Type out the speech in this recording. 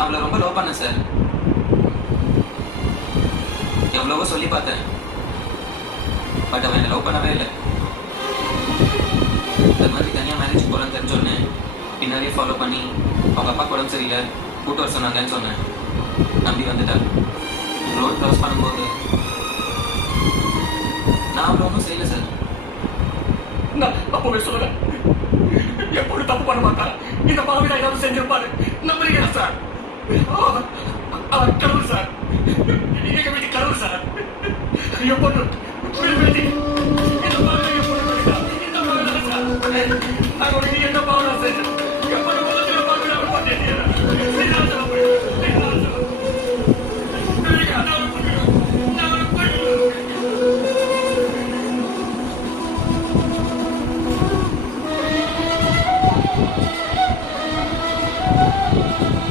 நான் அவளை ரொம்ப லவ் பண்ணேன் சார். எவ்வளவோ சொல்லி பார்த்தேன், பட் அவன் என்ன லவ் பண்ணவே இல்லை. இந்த மாதிரி தனியாக மேரேஜ் போகிறேன்னு தெரிஞ்சோடனே பின்னாடியே ஃபாலோ பண்ணி அவங்க அப்பா உடம்பு சரியில்லை கூட்டு வர சொன்னாங்கன்னு சொன்னேன். நம்பி வந்துட்டார். ரோட் க்ராஸ் பண்ணும்போது நான் அவ்வளோ ஒன்றும் செய்யலை சார். நான் அப்பவே சொல்லுவேன், எப்பொழுது தப்பு பண்ண மாட்டார், இந்த பாவில ஏதாவது செஞ்சிருப்பாரு. நம்புறீங்களா சார்? கடவுள் சார், எங்க வீட்டு கடவுள் சார். என் பொண்ணு இந்த பாவில என் பொண்ணு இந்த பாவில சார். நான் உனக்கு என்ன பாவனா செஞ்சேன்?